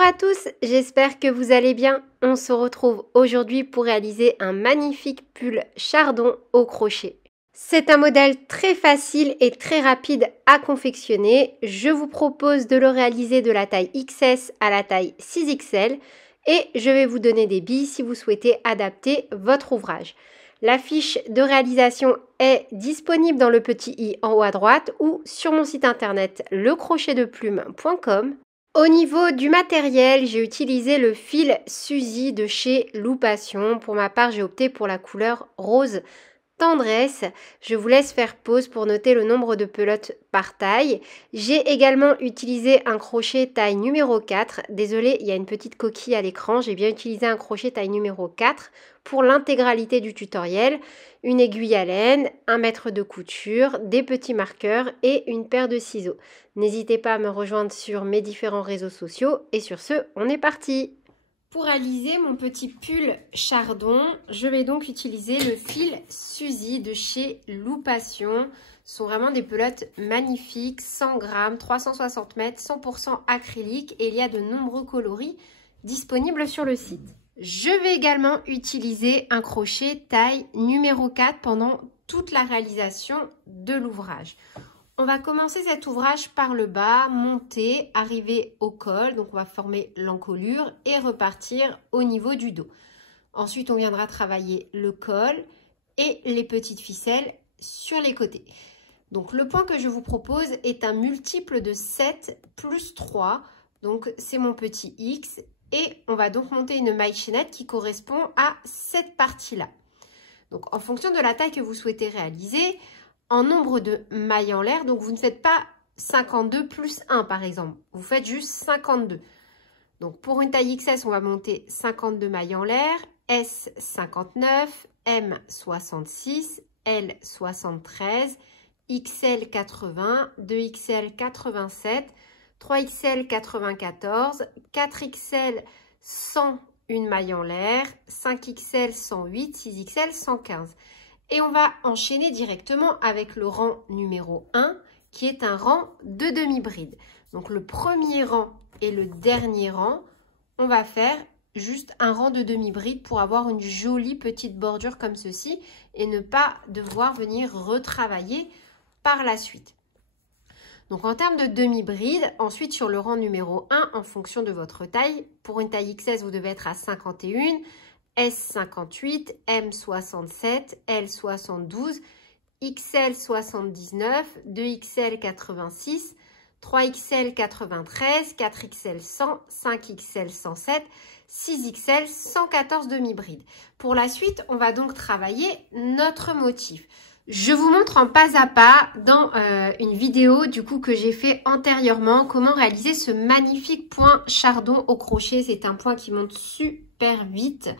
Bonjour à tous, j'espère que vous allez bien. On se retrouve aujourd'hui pour réaliser un magnifique pull chardon au crochet. C'est un modèle très facile et très rapide à confectionner. Je vous propose de le réaliser de la taille XS à la taille 6XL et je vais vous donner des billes si vous souhaitez adapter votre ouvrage. La fiche de réalisation est disponible dans le petit i en haut à droite ou sur mon site internet lecrochetdeplume.com. Au niveau du matériel, j'ai utilisé le fil Suzy de chez Loupation. Pour ma part, j'ai opté pour la couleur rose tendresse. Je vous laisse faire pause pour noter le nombre de pelotes par taille. J'ai également utilisé un crochet taille numéro 4. Désolée, il y a une petite coquille à l'écran. J'ai bien utilisé un crochet taille numéro 4 pour l'intégralité du tutoriel. Une aiguille à laine, un mètre de couture, des petits marqueurs et une paire de ciseaux. N'hésitez pas à me rejoindre sur mes différents réseaux sociaux. Et sur ce, on est parti! Pour réaliser mon petit pull chardon, je vais donc utiliser le fil Suzy de chez Loupation. Ce sont vraiment des pelotes magnifiques, 100 grammes, 360 mètres, 100% acrylique et il y a de nombreux coloris disponibles sur le site. Je vais également utiliser un crochet taille numéro 4 pendant toute la réalisation de l'ouvrage. On va commencer cet ouvrage par le bas, monter, arriver au col. Donc, on va former l'encolure et repartir au niveau du dos. Ensuite, on viendra travailler le col et les petites ficelles sur les côtés. Donc, le point que je vous propose est un multiple de 7 plus 3. Donc, c'est mon petit X. Et on va donc monter une maille chaînette qui correspond à cette partie-là. Donc, en fonction de la taille que vous souhaitez réaliser, en nombre de mailles en l'air, donc vous ne faites pas 52 plus 1 par exemple, vous faites juste 52. Donc pour une taille XS, on va monter 52 mailles en l'air, S 59, M 66, L 73, XL 80, 2XL 87, 3XL 94, 4XL 101 mailles en l'air, 5XL 108, 6XL 115. Et on va enchaîner directement avec le rang numéro 1, qui est un rang de demi-bride. Donc, le premier rang et le dernier rang, on va faire juste un rang de demi-bride pour avoir une jolie petite bordure comme ceci et ne pas devoir venir retravailler par la suite. Donc, en termes de demi-bride, ensuite sur le rang numéro 1, en fonction de votre taille, pour une taille XS, vous devez être à 51, S 58, M 67, L 72, XL 79, 2XL 86, 3XL 93, 4XL 100, 5XL 107, 6XL 114 demi-brides. Pour la suite, on va donc travailler notre motif. Je vous montre en pas à pas dans une vidéo du coup que j'ai fait antérieurement comment réaliser ce magnifique point chardon au crochet. C'est un point qui monte super vite.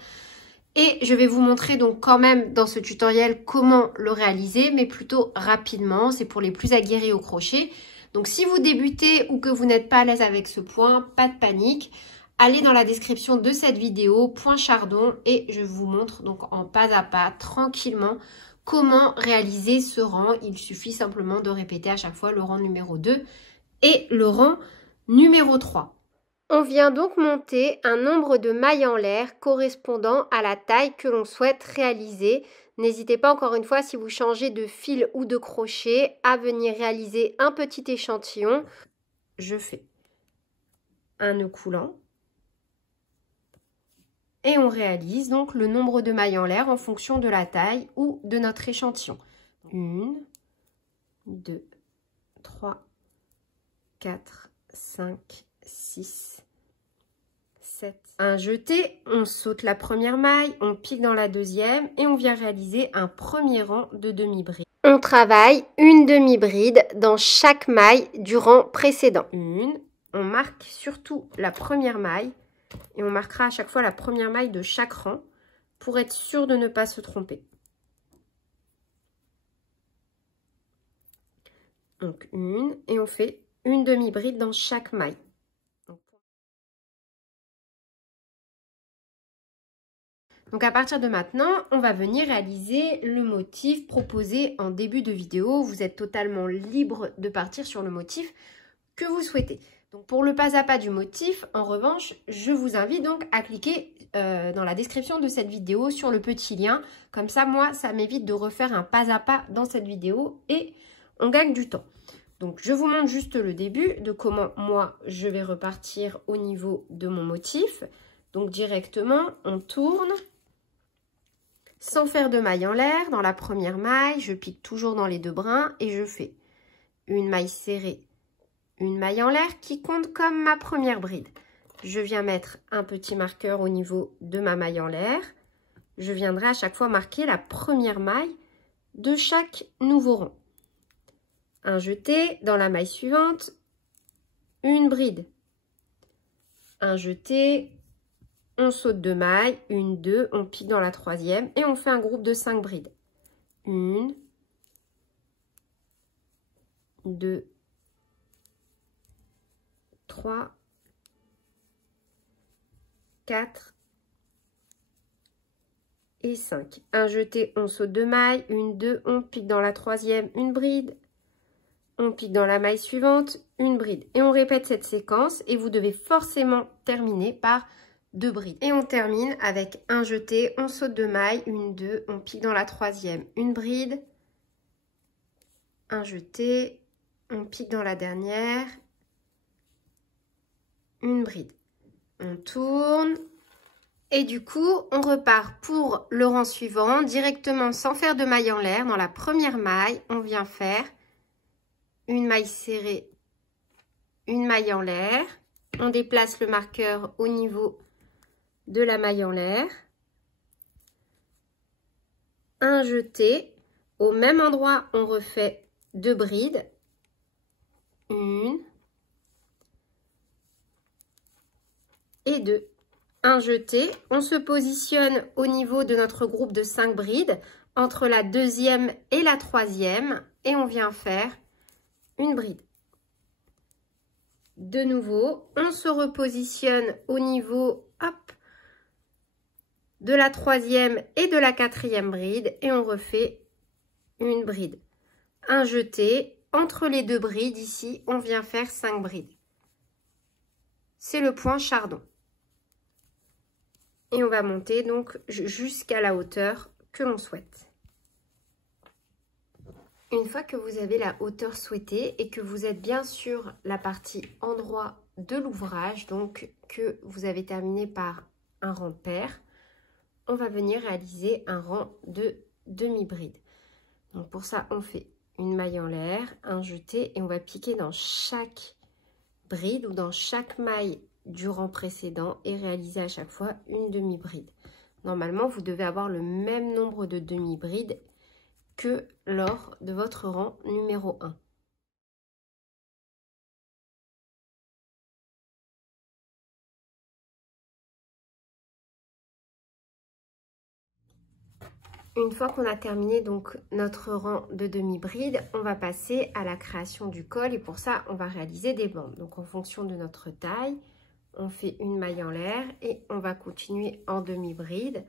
Et je vais vous montrer donc quand même dans ce tutoriel comment le réaliser, mais plutôt rapidement. C'est pour les plus aguerris au crochet. Donc si vous débutez ou que vous n'êtes pas à l'aise avec ce point, pas de panique. Allez dans la description de cette vidéo, point chardon, et je vous montre donc en pas à pas, tranquillement, comment réaliser ce rang. Il suffit simplement de répéter à chaque fois le rang numéro 2 et le rang numéro 3. On vient donc monter un nombre de mailles en l'air correspondant à la taille que l'on souhaite réaliser. N'hésitez pas encore une fois, si vous changez de fil ou de crochet, à venir réaliser un petit échantillon. Je fais un nœud coulant. Et on réalise donc le nombre de mailles en l'air en fonction de la taille ou de notre échantillon. 1, 2, 3, 4, 5, 6, 7. Un jeté, on saute la première maille, on pique dans la deuxième et on vient réaliser un premier rang de demi-bride. On travaille une demi-bride dans chaque maille du rang précédent. On marque surtout la première maille et on marquera à chaque fois la première maille de chaque rang pour être sûr de ne pas se tromper. Donc une, et on fait une demi-bride dans chaque maille. Donc à partir de maintenant, on va venir réaliser le motif proposé en début de vidéo. Vous êtes totalement libre de partir sur le motif que vous souhaitez. Donc pour le pas à pas du motif, en revanche, je vous invite donc à cliquer dans la description de cette vidéo sur le petit lien. Comme ça, moi, ça m'évite de refaire un pas à pas dans cette vidéo et on gagne du temps. Donc je vous montre juste le début de comment moi je vais repartir au niveau de mon motif. Donc directement, on tourne sans faire de maille en l'air. Dans la première maille, je pique toujours dans les deux brins et je fais une maille serrée, une maille en l'air qui compte comme ma première bride. Je viens mettre un petit marqueur au niveau de ma maille en l'air. Je viendrai à chaque fois marquer la première maille de chaque nouveau rang. Un jeté, dans la maille suivante, une bride. Un jeté, on saute 2 mailles, 1, 2, on pique dans la troisième et on fait un groupe de 5 brides. 1, 2, 3, 4 et 5. Un jeté, on saute 2 mailles, 1, 2, on pique dans la troisième, une bride. On pique dans la maille suivante, une bride. Et on répète cette séquence et vous devez forcément terminer par 2 brides. Et on termine avec un jeté, on saute 2 mailles, 1, 2, on pique dans la troisième, une bride. Un jeté, on pique dans la dernière, une bride. On tourne. Et du coup, on repart pour le rang suivant, directement sans faire de maille en l'air. Dans la première maille, on vient faire une maille serrée, une maille en l'air. On déplace le marqueur au niveau de la maille en l'air. Un jeté. Au même endroit, on refait 2 brides. 1 et 2. Un jeté, on se positionne au niveau de notre groupe de 5 brides entre la deuxième et la troisième et on vient faire une bride. De nouveau, on se repositionne au niveau de la troisième et de la quatrième bride et on refait une bride. Un jeté, entre les 2 brides ici, on vient faire 5 brides. C'est le point chardon. Et on va monter donc jusqu'à la hauteur que l'on souhaite. Une fois que vous avez la hauteur souhaitée et que vous êtes bien sur la partie endroit de l'ouvrage, donc que vous avez terminé par un rang pair, on va venir réaliser un rang de demi-bride. Donc pour ça, on fait une maille en l'air, un jeté et on va piquer dans chaque bride ou dans chaque maille du rang précédent et réaliser à chaque fois une demi-bride. Normalement, vous devez avoir le même nombre de demi-brides que lors de votre rang numéro 1. Une fois qu'on a terminé donc notre rang de demi-bride, on va passer à la création du col et pour ça, on va réaliser des bandes. Donc en fonction de notre taille, on fait une maille en l'air et on va continuer en demi-bride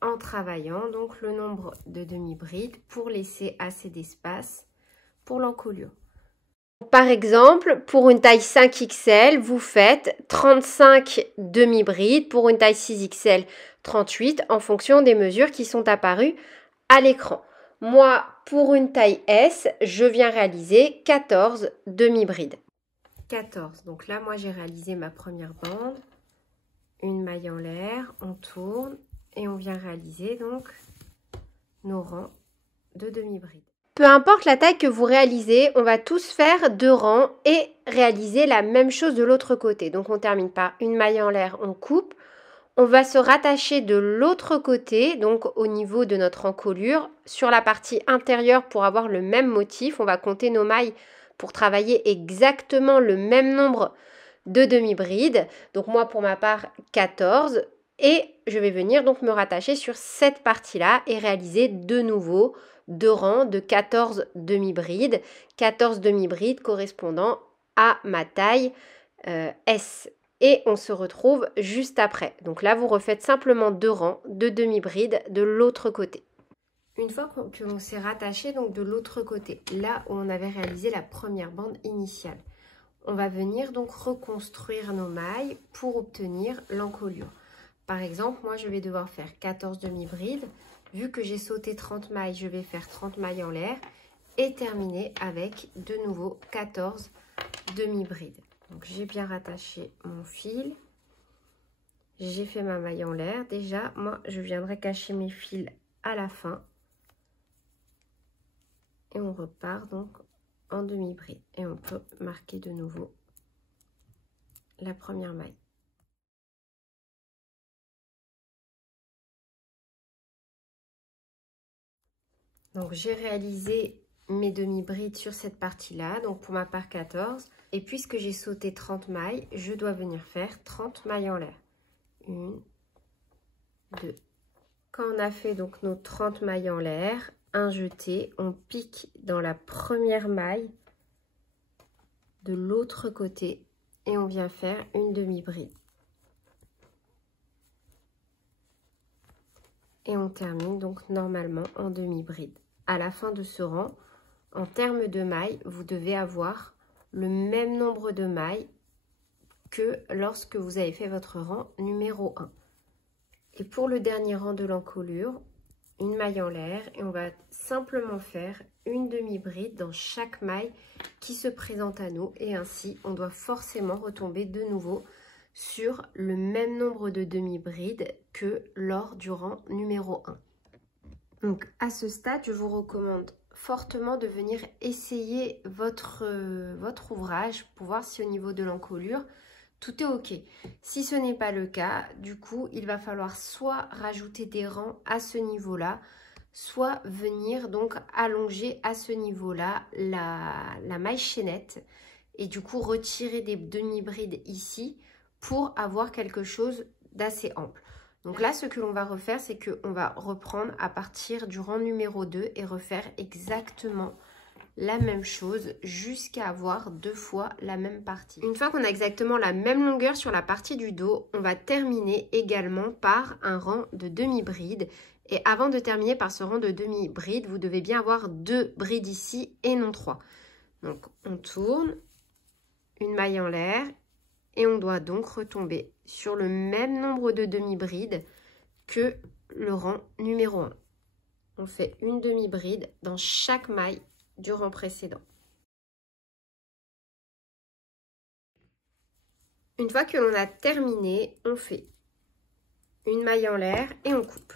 en travaillant donc le nombre de demi-brides pour laisser assez d'espace pour l'encolure. Par exemple, pour une taille 5XL, vous faites 35 demi-brides, pour une taille 6XL, 38 en fonction des mesures qui sont apparues à l'écran. Moi, pour une taille S, je viens réaliser 14 demi-brides. 14. Donc là, moi, j'ai réalisé ma première bande. Une maille en l'air, on tourne et on vient réaliser donc nos rangs de demi-brides. Peu importe la taille que vous réalisez, on va tous faire 2 rangs et réaliser la même chose de l'autre côté. Donc on termine par une maille en l'air, on coupe. On va se rattacher de l'autre côté, donc au niveau de notre encolure, sur la partie intérieure pour avoir le même motif. On va compter nos mailles pour travailler exactement le même nombre de demi-brides. Donc moi pour ma part 14 et je vais venir donc me rattacher sur cette partie-là et réaliser de nouveau 2 rangs de 14 demi-brides. 14 demi-brides correspondant à ma taille S. Et on se retrouve juste après. Donc là, vous refaites simplement 2 rangs de demi-brides de l'autre côté. Une fois que l'on s'est rattaché donc de l'autre côté, là où on avait réalisé la première bande initiale, on va venir donc reconstruire nos mailles pour obtenir l'encolure. Par exemple, moi, je vais devoir faire 14 demi-brides. Vu que j'ai sauté 30 mailles, je vais faire 30 mailles en l'air et terminer avec de nouveau 14 demi-brides. Donc, j'ai bien rattaché mon fil. J'ai fait ma maille en l'air. Déjà, moi, je viendrai cacher mes fils à la fin. Et on repart donc en demi-bride. Et on peut marquer de nouveau la première maille. Donc, j'ai réalisé mes demi-brides sur cette partie-là. Donc, pour ma part 14. Et puisque j'ai sauté 30 mailles, je dois venir faire 30 mailles en l'air. 1, 2. Quand on a fait donc nos 30 mailles en l'air, un jeté, on pique dans la première maille de l'autre côté et on vient faire une demi-bride. Et on termine donc normalement en demi-bride. À la fin de ce rang, en termes de mailles, vous devez avoir le même nombre de mailles que lorsque vous avez fait votre rang numéro 1. Et pour le dernier rang de l'encolure, une maille en l'air et on va simplement faire une demi-bride dans chaque maille qui se présente à nous. Et ainsi, on doit forcément retomber de nouveau sur le même nombre de demi-brides que lors du rang numéro 1. Donc à ce stade, je vous recommande fortement de venir essayer votre ouvrage pour voir si au niveau de l'encolure, tout est ok. Si ce n'est pas le cas, du coup, il va falloir soit rajouter des rangs à ce niveau-là, soit venir donc allonger à ce niveau-là la maille chaînette et du coup retirer des demi-brides ici pour avoir quelque chose d'assez ample. Donc là, ce que l'on va refaire, c'est qu'on va reprendre à partir du rang numéro 2 et refaire exactement la même chose jusqu'à avoir 2 fois la même partie. Une fois qu'on a exactement la même longueur sur la partie du dos, on va terminer également par un rang de demi-bride. Et avant de terminer par ce rang de demi-bride, vous devez bien avoir 2 brides ici et non 3. Donc on tourne, une maille en l'air et on doit donc retomber sur le même nombre de demi-brides que le rang numéro 1. On fait une demi-bride dans chaque maille du rang précédent. Une fois que l'on a terminé, on fait une maille en l'air et on coupe.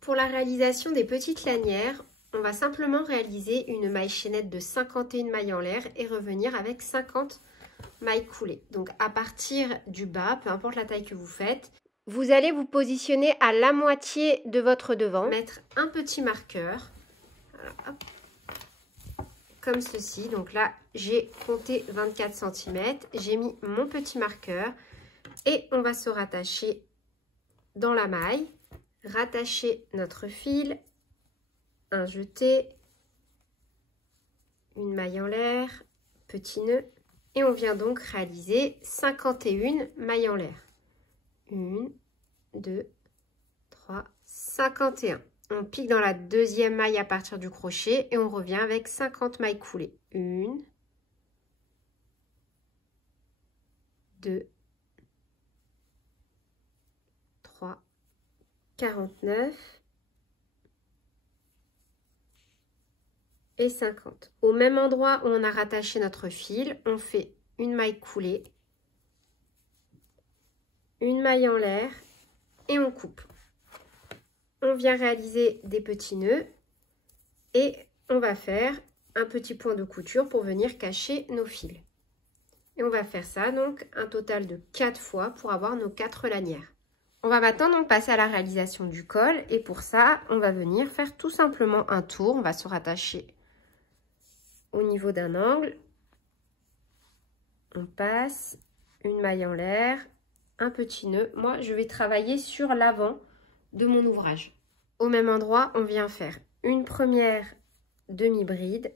Pour la réalisation des petites lanières, on va simplement réaliser une maille chaînette de 51 mailles en l'air et revenir avec 50 mailles coulées. Donc à partir du bas, peu importe la taille que vous faites, vous allez vous positionner à la moitié de votre devant, mettre un petit marqueur. Voilà, hop. Comme ceci. Donc là, j'ai compté 24 cm. J'ai mis mon petit marqueur et on va se rattacher dans la maille. Rattacher notre fil, un jeté, une maille en l'air, petit nœud. Et on vient donc réaliser 51 mailles en l'air. 1, 2, 3, 51. On pique dans la deuxième maille à partir du crochet et on revient avec 50 mailles coulées. 1, 2, 3, 49 et 50. Au même endroit où on a rattaché notre fil, on fait une maille coulée, une maille en l'air et on coupe. On vient réaliser des petits nœuds et on va faire un petit point de couture pour venir cacher nos fils. Et on va faire ça donc un total de 4 fois pour avoir nos 4 lanières. On va maintenant donc passer à la réalisation du col et pour ça, on va venir faire tout simplement un tour. On va se rattacher au niveau d'un angle. On passe une maille en l'air, un petit nœud. Moi, je vais travailler sur l'avant de mon ouvrage. Au même endroit, on vient faire une première demi-bride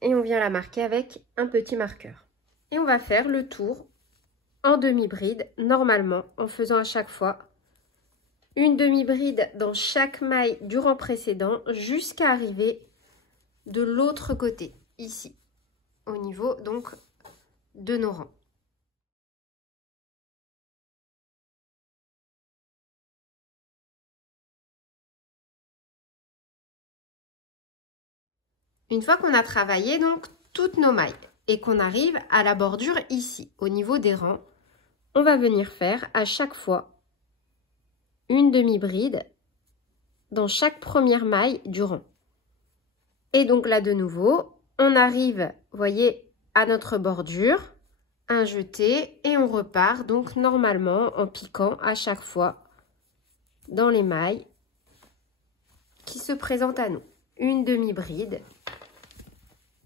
et on vient la marquer avec un petit marqueur. Et on va faire le tour en demi-bride, normalement, en faisant à chaque fois une demi-bride dans chaque maille du rang précédent jusqu'à arriver de l'autre côté, ici, au niveau donc de nos rangs. Une fois qu'on a travaillé donc toutes nos mailles et qu'on arrive à la bordure ici, au niveau des rangs, on va venir faire à chaque fois une demi-bride dans chaque première maille du rang. Et donc là de nouveau, on arrive, vous voyez, à notre bordure, un jeté et on repart donc normalement en piquant à chaque fois dans les mailles qui se présentent à nous. Une demi-bride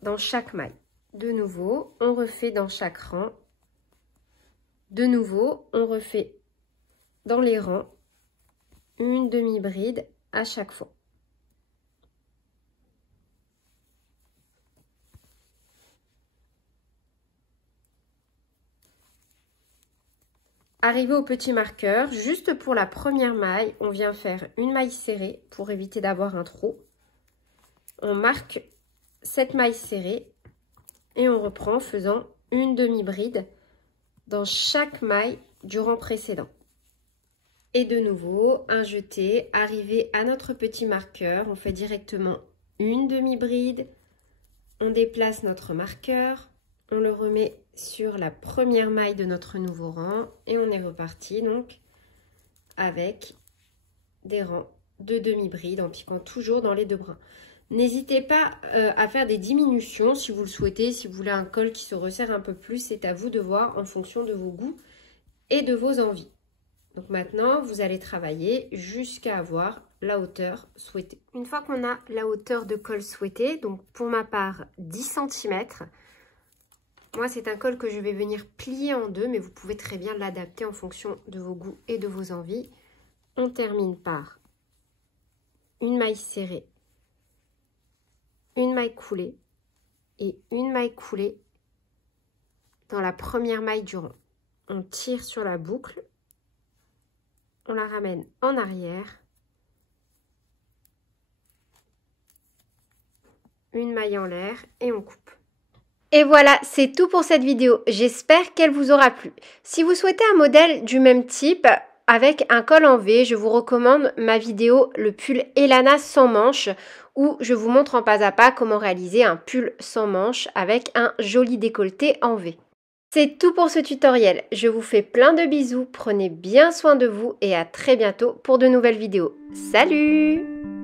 dans chaque maille. De nouveau, on refait dans chaque rang. De nouveau, on refait dans les rangs une demi-bride à chaque fois. Arrivé au petit marqueur, juste pour la première maille, on vient faire une maille serrée pour éviter d'avoir un trou. On marque cette maille serrée et on reprend en faisant une demi-bride dans chaque maille du rang précédent. Et de nouveau, un jeté, arrivé à notre petit marqueur, on fait directement une demi-bride, on déplace notre marqueur, on le remet sur la première maille de notre nouveau rang et on est reparti donc avec des rangs de demi-bride en piquant toujours dans les deux brins. N'hésitez pas à faire des diminutions si vous le souhaitez, si vous voulez un col qui se resserre un peu plus, c'est à vous de voir en fonction de vos goûts et de vos envies. Donc maintenant, vous allez travailler jusqu'à avoir la hauteur souhaitée. Une fois qu'on a la hauteur de col souhaitée, donc pour ma part 10 cm, moi c'est un col que je vais venir plier en deux, mais vous pouvez très bien l'adapter en fonction de vos goûts et de vos envies. On termine par une maille serrée, une maille coulée et une maille coulée dans la première maille du rang. On tire sur la boucle, on la ramène en arrière, une maille en l'air et on coupe. Et voilà, c'est tout pour cette vidéo. J'espère qu'elle vous aura plu. Si vous souhaitez un modèle du même type avec un col en V, je vous recommande ma vidéo le pull Elana sans manches où je vous montre en pas à pas comment réaliser un pull sans manches avec un joli décolleté en V. C'est tout pour ce tutoriel. Je vous fais plein de bisous, prenez bien soin de vous et à très bientôt pour de nouvelles vidéos. Salut!